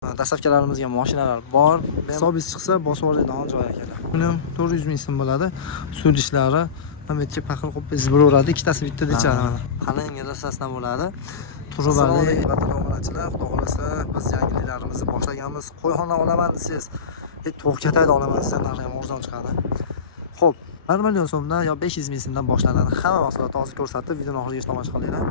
Dastavkalarimizga mashinalar bor. Hisobingiz chiqsa bosib oladigan joy akalar. Buni 400 ming so'm bo'ladi. Sud ishlari ham ikki paqir qo'pingiz bo'laveradi. Ikkitasi bitta dechadi mana. Qalin rasasidan bo'ladi. Turubali obunachilar, xudo xolasa biz yangiliklarimizni boshlaganmiz. Qo'yxona olaman desangiz, to'q katayda olaman desangiz narxi ham arzon chiqadi. Xo'p, 1 million so'mdan yo 500 ming so'mdan boshlanadi. Hamma mahsulotni hozir ko'rsatib, videoni oxirigacha tomosha qilinglar.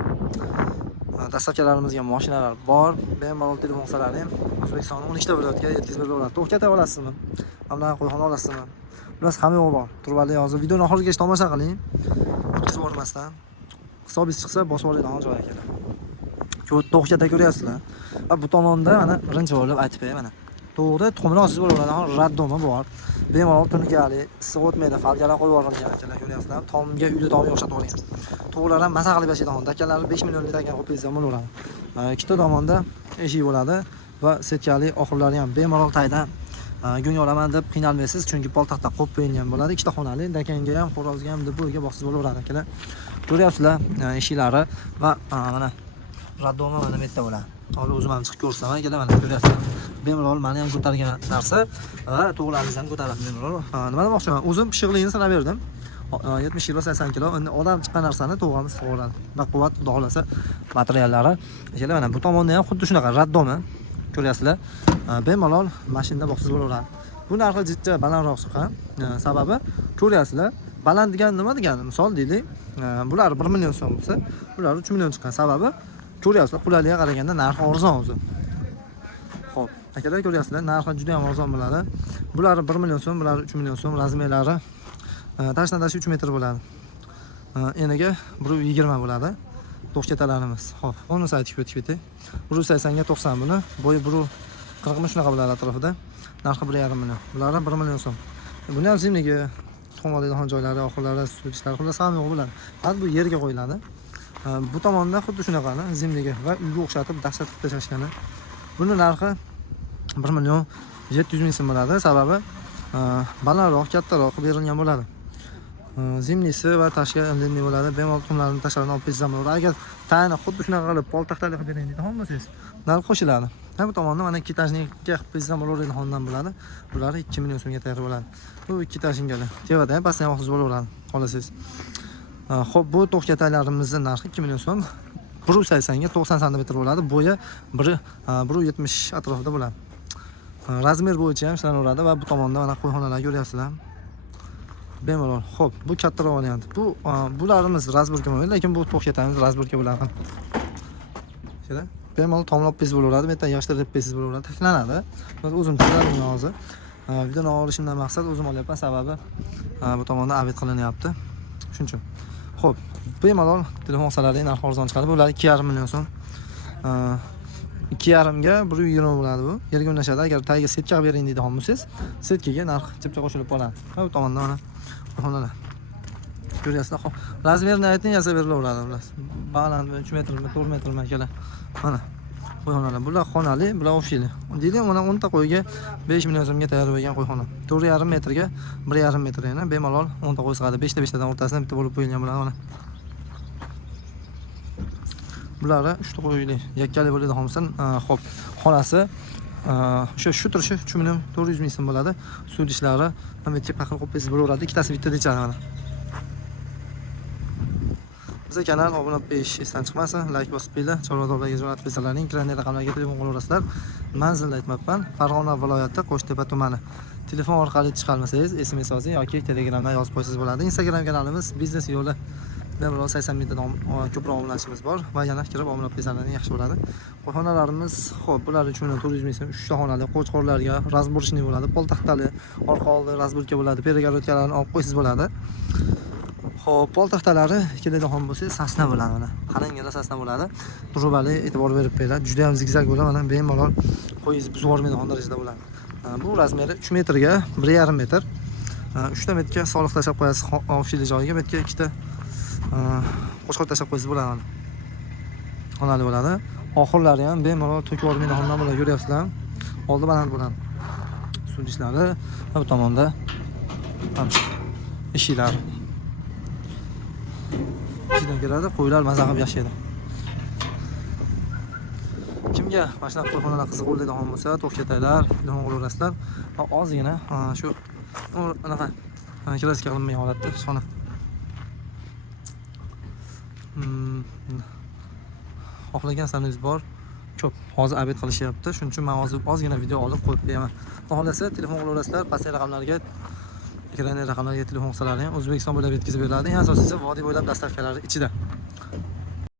Dastavkalarimizga mashinalar bor. Bemalol telefon qilsalaring O'zbekistonning 12 ta viloyatiga yetkazib beraveradi. To'xtatib olasizmi? Hamda qo'yxona olasizmi? Bular hamma yo'q bor. Turvali hozir videoni oxirigacha tomosha qiling. O'tkazib yubormasdan hisobingiz chiqsa bosib oladigan joy akalar. Shu to'xtatda ko'ryapsizlar. Va bu tomonda mana birinchi bo'lib aytib beraman mana. To'g'ri, tuxumni osiz bo'laveradigan raddomi bor. Bemalol tunikali, issiq o'tmaydi, falgalar qo'yib yuborilgan akalar, ko'ryapsizlar. Tomga, uyda tomga o'xshatib olgan. To'g'rilar ham masa qilib yashaydigan, dakalari 5 millionlik dakan qo'pingiz ham bo'laveradi. Ikkita tomonda eshik bo'ladi va setkali oxirlari ham bemalol taydan gung olaman deb qiynalmaysiz, chunki poltaxta qo'yib qo'yilgan bo'ladi. Ikkita xonali, dakanga ham, xo'rozga ham, depoga boqsiz bo'laveradi akalar. Ko'ryapsizlar, eshiklari va mana raddoma mana bu yerda bo'ladi. Hozir o'zim ham chiqib ko'rsam akalar, mana ko'ryapsizlar. Bemalol meni ham ko'targan narsa va to'g'rilaringiz ham ko'taradi bemalol. Nima demoqchiman? O'zim pishiqligini sanab berdim. 70 kilo, 80 kilo. Endi odam chiqqan narsani to'g'rimiz sug'oradi. Baquvvat, xudo xolasa materiallari. Akalar, mana bu tomonda ham xuddi shunaqa raddomi. Ko'ryapsizlar. Bemalol mashinada boqsiz bo'laveradi. Bu narxi jitta balandroq chiqqan. Sababi ko'ryapsizlar. Baland degan nima degani? Misol deylik, bular 1 million so'm bo'lsa, bular 3 million chiqqan. Sababi ko'ryapsizlar, qulayligiga qaraganda narxi arzon o'zi. Xo'p, akalar ko'ryapsizlar, narxi juda ham arzon bo'ladi. Bular 1 million so'm, bular 3 million so'm, razmerlari tashdan-tash 3 metr bo'ladi. Eniga 120 bo'ladi. To'xkatalarimiz. Xo'p, uni aytib ketdik. 180 ga 90 buni, bo'yi 140 mi shunaqa bo'ladi atrofida. Narxi 1,5 million. Bular 1 million so'm. Buni ham zimniga tuxum oladigan joylari, oxirlari, sut ishlari, xullas hamma yo'q bo'ladi. Hozir bu yerga qo'yiladi. Bu tomonda xuddi shunaqani zimniga va uyga o'xshatib dahshat qilib tashashgani. Buni narxi 1 million 700 ming so'm bo'ladi. Sababi balandroq, kattaroq berilgan bo'ladi. Zimnisi va tashqi endinli bo'ladi. Bemalol tuxumlarni tashqaridan olib kelsam bo'ladi. Agar tayini xuddi shunaqa qilib poltaxtali qilib bering deydi, bo'lsangiz, narx qo'shiladi. Bu tomonda mana 2 etajning qilib kelsam bo'laveradigan xondan bo'ladi. Bular 2 million so'mga tayyor bo'ladi. Bu 2 etajinglar. Tevada ham pastdan ham bo'laveradi, xolasangiz. Xo'p, bu to'xtatalarimizni narxi 2 million so'm. 180 ga 90 sm bo'ladi. Bo'yi 170 atrofida bo'ladi. Razmer bo'yicha ham ishlanaveradi va bu tomonda mana qo'yxonalar ko'ryapsizlar. Bemalol. Xo'p, bu kattaroq variant. Bularimiz razburka bo'ladi, lekin bu to'xtatamiz razburka bo'ladi. Shunda bemalol tomlab pes bo'laveradi, bu yerdan yoshlar deb pes bo'laveradi, tiklanadi. Biz o'zim tikladim hozir. Videoni olishimdan maqsad o'zim olyapman, sababi bu tomonda avid qilinyapti. Shuning uchun. Xo'p, bemalol telefon qilsalaring narxi arzon chiqadi. Bular 2,5 million so'm. 2,5 ga 120 bo'ladi bu. Yerga o'rnashadi. Agar tagiga setka qilib bering deydigan bo'lsangiz, setkaga narx chipcha qo'shilib qoladi. Va bu tomonda mana qo'yxonalar. Ko'ryapsizlar, xo'p. Razmerni ayting, yasab berilaveradi ular. Baland 3 metrmi, 4 metrmi akalar. Mana qo'yxonalar. Bular xonali, bular ofishli. Deylik, mana 10 ta qo'yga 5 million so'mga tayyor bo'lgan qo'yxona. 4,5 metrga 1,5 metr yana bemalol 10 ta qo'y sig'adi. 5 ta 5 tadan o'rtasidan bitta bo'lib qo'yilgan bo'ladi mana. Bularga 3 ta qo'yli, yakkali bo'ladi hamsin. Xo'p, xonasi shu turishi 3 million 400 ming so'm bo'ladi. Sud ishlari ham ikki paqir qo'pingiz bo'laveradi. Ikkitasi bitta dechadi mana. Bizga kanal obuna bo'lish esdan chiqmasin, like bosib qo'yinglar, chorvadolarga jo'natib bersalaring, ekranli raqamlarga telefon qilaverasizlar. Manzilni aytmayapman, Farg'ona viloyati Qo'shtepa tumani. Telefon orqali chiqarmasangiz, SMS yozing yoki Telegramdan yozib qo'ysangiz bo'ladi. Instagram kanalimiz Biznes yo'li. Bemalol 80 mingdan ko'proq obunachimiz bor va yana kirib obuna qilsalaring yaxshi bo'ladi. Qo'yxonalarimiz, xo'p, bular 3 million 400 ming so'm, 3 ta xonali, qo'chqorlarga razburchniy bo'ladi, poltaxtali, orqa oldi razburka bo'ladi, peragorodkalarni olib qo'ysiz bo'ladi. Xo'p, poltaxtalari keladigan bo'lsa, sasna bo'ladi mana. Qalingina sasna bo'ladi. Turubali e'tibor berib qo'yinglar. Juda ham zigzag bo'ladi, mana bemalol qo'yingiz buzib yubormaydigan darajada bo'ladi. Bu razmeri 3 metrga 1,5 metr. 3 ta metrga soliq tashab qo'yasiz ofishli joyiga, bu yerga 2 ta qo'shqor tashab qo'ysiz bo'ladi. Xonali bo'ladi. Oxirlari ham bemalol to'kib yubormaydigan xondan bo'ladi, ko'ryapsizlar. Oldi baland bo'ladi. Sud ishlari va bu tomonda eshiklar. Ichidan kiradi, qo'ylar maza qilib yashaydi. Kimga mana shunaqa korxonalar qiziq bo'ladigan bo'lsa, to'xtataylar, telefon qilaverasizlar. Ozgina shu anaqa klassika qilinmagan holatda soni. Xohlagan sanangiz bor. Ko'p. Hozir obed qilishyapti. Shuning uchun men hozir ozgina video olib qo'yib qo'yaman. Xohlasa telefon qilaverasizlar, pastdagi raqamlarga, ekrandagi raqamlarga telefon qilsalaring, O'zbekiston bo'ylab yetkazib beradi. Eng asosiysi vodiy bo'ylab dastavkalari ichida.